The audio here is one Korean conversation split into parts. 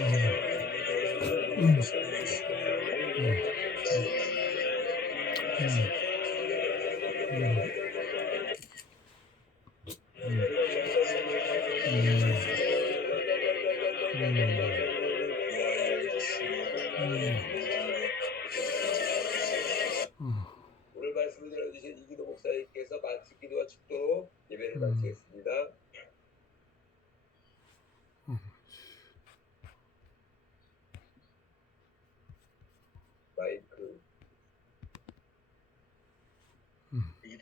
うん。うん。うん。うん。うん。うん。うん。 마이크 이기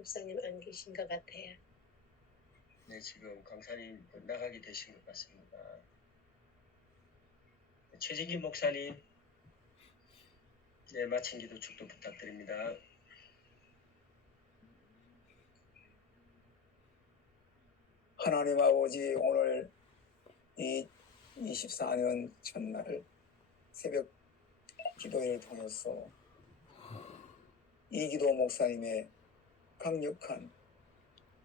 목사님 안 계신 것 같아요. 네 지금 강사님 나가게 되신 것 같습니다. 네, 최진기 목사님 네 마친 기도 축도 부탁드립니다. 하나님 아버지 오늘 이 24년 첫날 새벽 기도회를 통해서 이기도 목사님의 강력한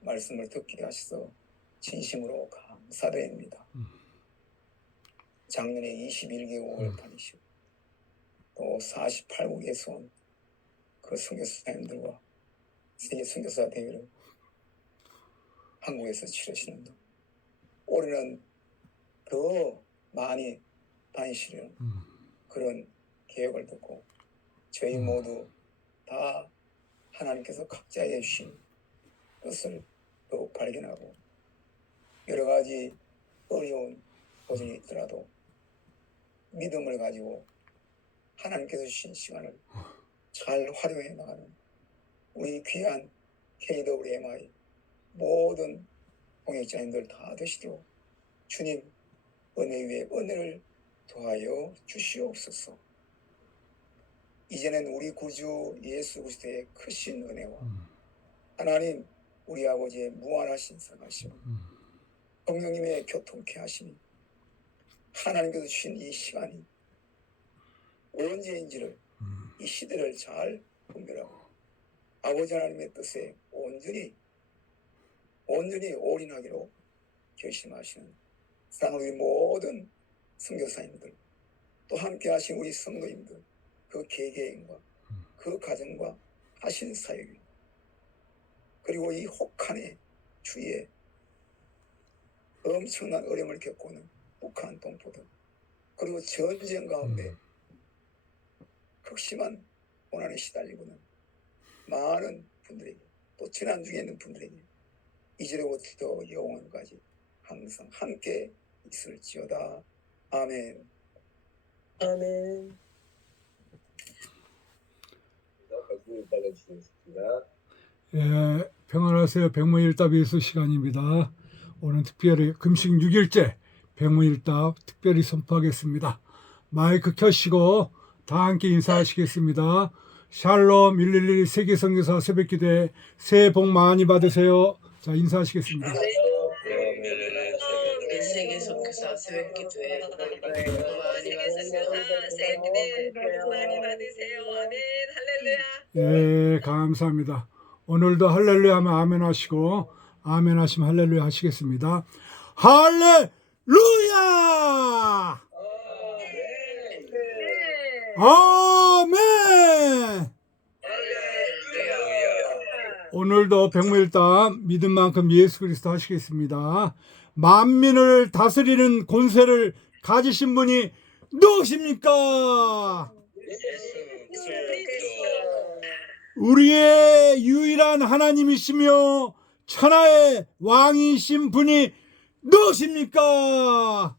말씀을 듣게 하셔서 진심으로 감사드립니다. 작년에 21개국을 다니시고 또 48국에서 온 그 선교사님들과 세계 선교사 대회를 한국에서 치르시는데 올해는 더 많이 다니시려는 그런 계획을 듣고 저희 모두 다 하나님께서 각자의 주신 것을 더욱 발견하고 여러 가지 어려운 도전이 있더라도 믿음을 가지고 하나님께서 주신 시간을 잘 활용해 나가는 우리 귀한 KWMI 모든 공역자님들 다 되시도록 주님 은혜 위에 은혜를 더하여 주시옵소서. 이제는 우리 구주 예수 그리스도의 크신 은혜와 하나님 우리 아버지의 무한하신 사랑하심 성령님의 교통케 하심이 하나님께서 주신 이 시간이 언제인지를 이 시대를 잘 분별하고 아버지 하나님의 뜻에 온전히 온전히 올인하기로 결심하시는 사랑 우리 모든 선교사님들 또 함께 하신 우리 성도님들 그 개개인과 그 가정과 하신 사역 그리고 이 혹한의 주위에 엄청난 어려움을 겪고 있는 북한 동포들 그리고 전쟁 가운데 극심한 고난에 시달리고 있는 많은 분들에게 또 재난 중에 있는 분들에게 이제로부터 영원까지 항상 함께 있을지어다. 아멘. 아멘. 예, 평안하세요. 백문일답 예수 시간입니다. 오늘 특별히 금식 6일째 백문일답 특별히 선포하겠습니다. 마이크 켜시고 다 함께 인사하시겠습니다. 샬롬 111 세계선교사 새벽기대 새해 복 많이 받으세요. 자 인사하시겠습니다. 우리 많이 복 많이 받으세요. 아멘. 할렐루야. 예, 감사합니다. 오늘도 할렐루야 하면 아멘 하시고 아멘 하시면 할렐루야 하시겠습니다. 할렐루야! 아멘! 오늘도 백무일답 믿은 만큼 예수 그리스도 하시겠습니다. 만민을 다스리는 권세를 가지신 분이 누구십니까? 우리의 유일한 하나님이시며 천하의 왕이신 분이 누구십니까?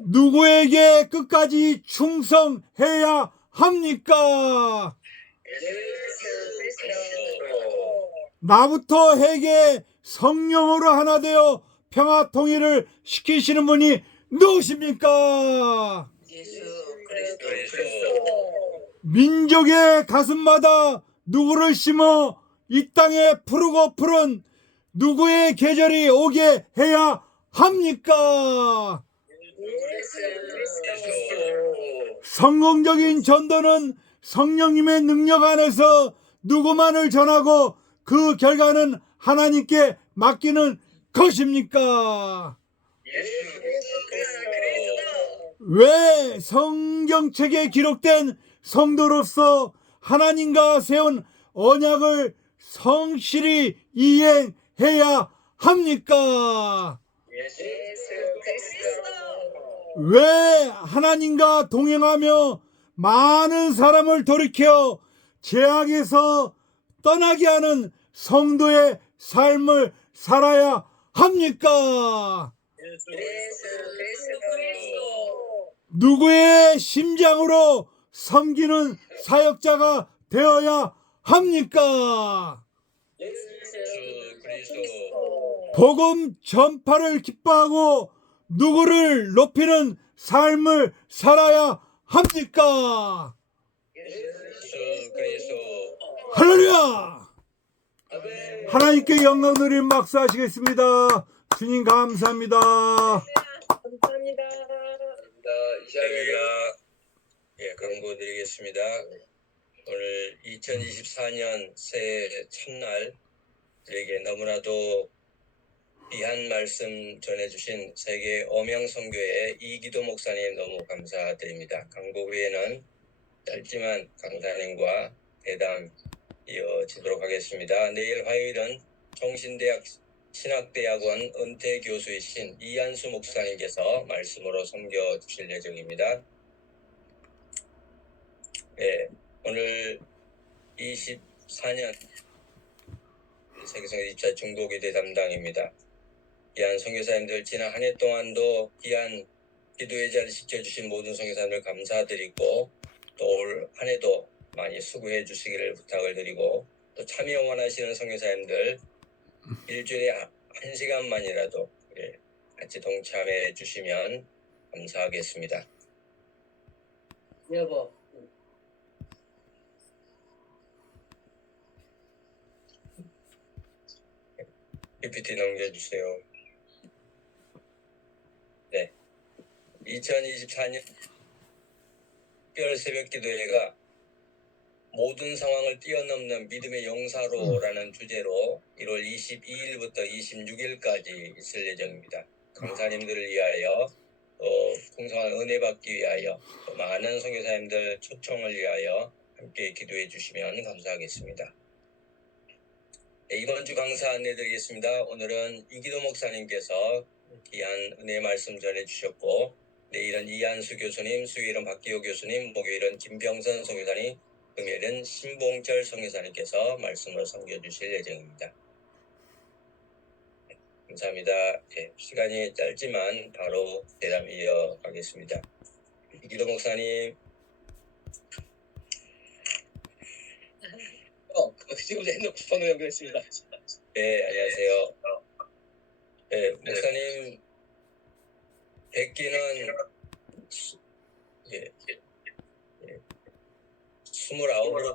누구에게 끝까지 충성해야 합니까? 나부터 해게 성령으로 하나 되어 평화 통일을 시키시는 분이 누구십니까? 예수 그리스도 민족의 가슴마다 누구를 심어 이 땅에 푸르고 푸른 누구의 계절이 오게 해야 합니까? 성공적인 전도는 성령님의 능력 안에서 누구만을 전하고 그 결과는 하나님께 맡기는 것입니까? 왜 성경책에 기록된 성도로서 하나님과 세운 언약을 성실히 이행해야 합니까? 왜 하나님과 동행하며 많은 사람을 돌이켜 죄악에서 떠나게 하는 성도의 삶을 살아야 합니까? 누구의 심장으로 섬기는 사역자가 되어야 합니까? 복음 전파를 기뻐하고 누구를 높이는 삶을 살아야 합니까? 할렐루야! 하나님께 영광 드린 막수 하시겠습니다. 주님 감사합니다. 감사합니다. 할렐루야. 예, 광고 드리겠습니다. 오늘 2024년 새해 첫날 우리에게 너무나도 귀한 말씀 전해주신 세계 어명선교회 이기도 목사님 너무 감사드립니다. 광고 후에는 짧지만 강사님과 대담 이어지도록 하겠습니다. 내일 화요일은 정신대학 신학대학원 은퇴 교수이신 이한수 목사님께서 말씀으로 섬겨 주실 예정입니다. 네, 오늘 24년 세계성의 입자 중도기대 담당입니다. 귀한 선교사님들 지난 한 해 동안도 귀한 기도의 자리 지켜주신 모든 선교사님들 감사드리고 또 올 한 해도 많이 수고해 주시기를 부탁을 드리고 또 참여 원하시는 선교사님들 일주일에 한- 한 시간만이라도 예, 같이 동참해 주시면 감사하겠습니다. 여보, PPT 넘겨주세요. 네. 2024년 특별 새벽 기도회가 모든 상황을 뛰어넘는 믿음의 용사로라는 주제로 1월 22일부터 26일까지 있을 예정입니다. 강사님들을 위하여 또 풍성한 은혜 받기 위하여 또 많은 선교사님들 초청을 위하여 함께 기도해 주시면 감사하겠습니다. 네, 이번 주 강사 안내 드리겠습니다. 오늘은 이기도 목사님께서 귀한 은혜 말씀 전해 주셨고 내일은 이한수 교수님, 수요일은 박기호 교수님, 목요일은 김병선 성교사님, 금요일은 신봉철 성교사님께서 말씀을 섬겨주실 예정입니다. 네, 감사합니다. 예, 시간이 짧지만 바로 대담 이어가겠습니다. 이기도 목사님, 어, 지금 핸드폰으로 연결했습니다. 네, 안녕하세요. 네, 목사님 뵙기는 听不着啊